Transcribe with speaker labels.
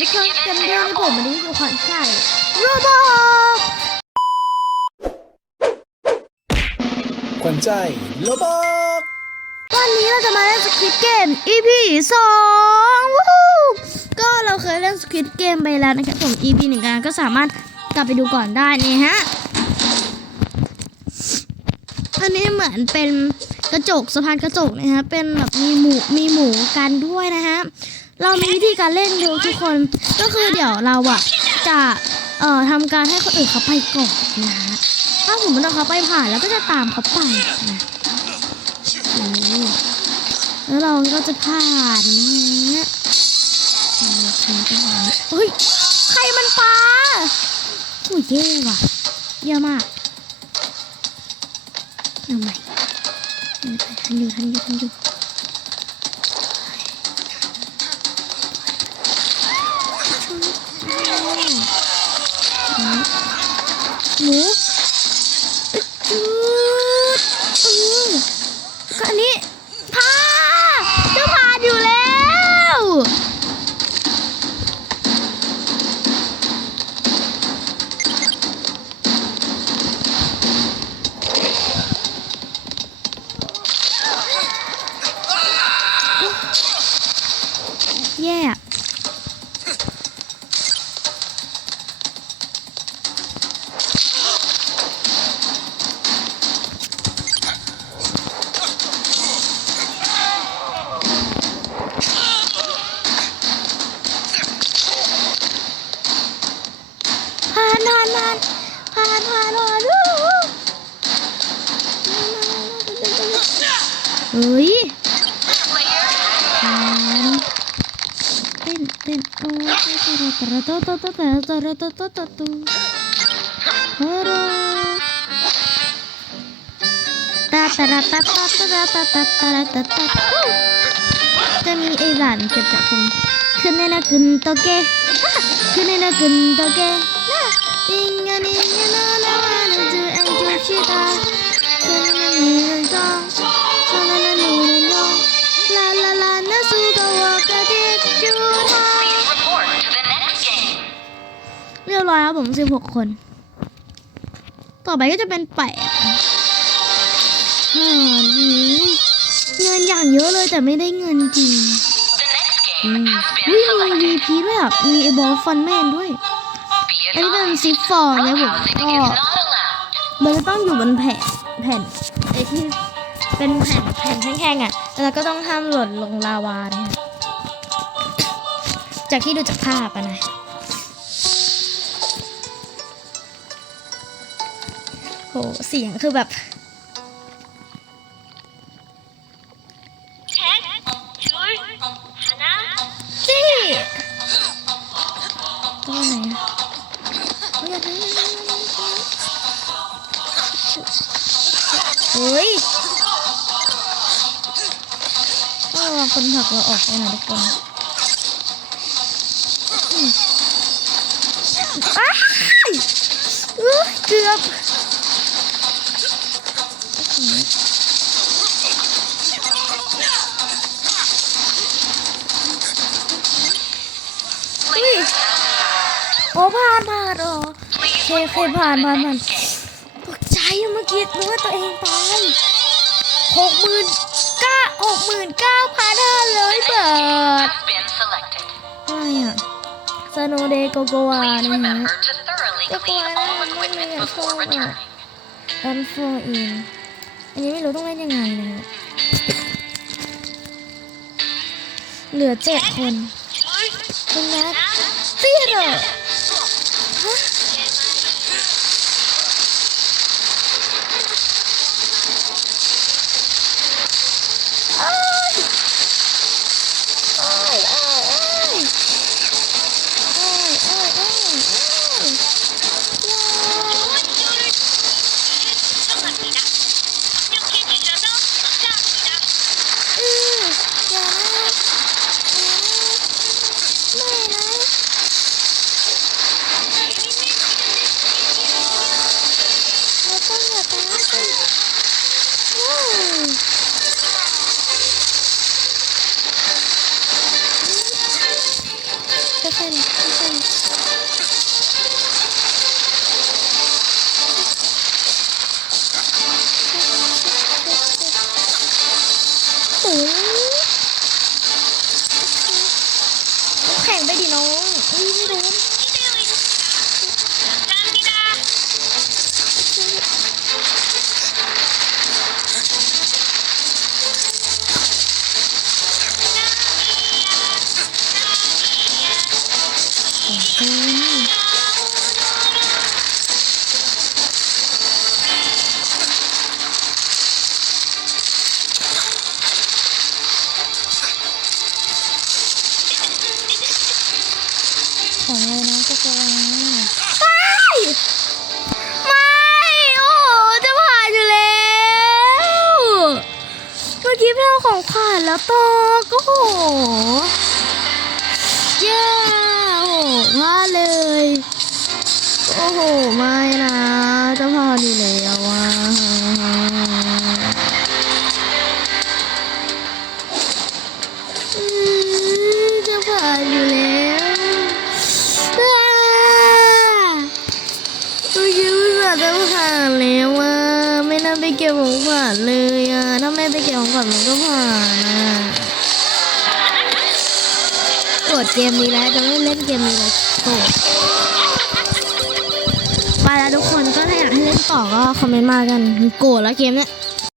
Speaker 1: ทุกคนจำได้ในผมวันนี้คือขวัญใส่โรบอท
Speaker 2: ขวัญใจโลบอก
Speaker 1: วันนี้เราจะมาเล่นสควิตเกม EP สองวู้ฮู้ก็เราเคยเล่นสควิตเกมไปแล้วนะครับผม EP หนึ่งกันก็สามารถกลับไปดูก่อนได้นี่ฮะ อันนี้เหมือนเป็นกระจกสะพานกระจกนะฮะ เป็นแบบมีหมูมีหมูกันด้วยนะฮะ เรามีวิธีการเล่นดูทุกคน ก็คือเดี๋ยวเราอะจะเอ่อทำการให้คนอื่นเขาไปก่อนนะถ้าสมมติว่าเขาไปผ่านแล้วก็จะตามเขาไปนะโอ้แล้วเราก็จะผ่านนะฮะเออใครจะผ่านเฮ้ยใครมันปลาโอ้ยเย่ว่ะเยี่ยมากเอาใหม่ทันอยู่ทันอยู่ทันอยู่ หมูก็อันนี้พาเจ้าพาอยู่แล้วแย่อ ฮ้ยผ่านเต้นเต้นโอ้ตระตระตระตระตระตระตระตระตระฮัลโหลตาตระตาตาตระตาตาตระตาตาจะมีไอ้หลานเก็บจากคุณขึ้นในนะขึ้นโตเกขึ้นในนะขึ้นโตเกนะนิงยานิงยานานานานาจูแองจูชิตาขึ้นในนะมีนันจ รียบร้อยครับผมสิบหกคน ต่อไปก็จะเป็นแปดห้าเงินอย่างเยอะเลยแต่ไม่ได้เงินจริง
Speaker 3: The next
Speaker 1: อื
Speaker 3: game
Speaker 1: ม
Speaker 3: has
Speaker 1: อุ้ย
Speaker 3: been
Speaker 1: มีด้วยอะมีไอ้บอสฟันแมนด้วยอันนี้เป็นซิฟฟอร์นะผมก็มันจะต้องอยู่บนแผ่นแผ่นไอ้ที่เป็นแผ่นแผ่นแข็งๆอะแล้วก็ต้องห้ามหล่นลงลาวานะฮะจากที่ดูจากภาพอะนะ เสียงคือแบบจี้ตัวไหนอะเฮ้ยต้องระวังคนผลักเราออกไปนะทุกคนอืมอ้ายอุ๊ยเกือบอุ้ย โอ้ผ่านผ่านโอเคเคผ่านผ่านผ่านตกใจเมื่อกี้นึกว่าตัวเองตายหกหมื่นเก้าหกหมื่นเก้าพันห้าร้อยบาทอะไรอะซาโนเดโกโกวานะฮะ
Speaker 3: โกโกวา
Speaker 1: น่า
Speaker 3: รั
Speaker 1: ก
Speaker 3: มา
Speaker 1: กเลยอะชออะ and fill in นนี้ไม่รู้ต้องเล่นยังไงนะฮะเหลือเจ็ดคนคุณนัทซีโร่ฮ ช่ไม่ใช่หรอกโอ้แข่งไปดิน้องอุ้ยไม่โดน แล้วตอกโอ้โหเย้โอ้โหพลาเลย โอ้โห ไม่นะจะพาดีแล้วอะจะผ่านอยู่แล้วอ่าเมื่อกี้ไม่ผ่านจะผ่านแล้วอะไม่น่าไปเก็บของขวัญเลยอะถ้าไม่ไปเก็บของขวัญมันก็ผ่าน เกมนี้แล้วจะไม่เล่นเกมนี้แล้วโกรธไปแล้วทุกคนก็ถ้าอยากให้เล่นต่อก็คอมเมนต์มากันโกรธแล้วเกมเนี้ย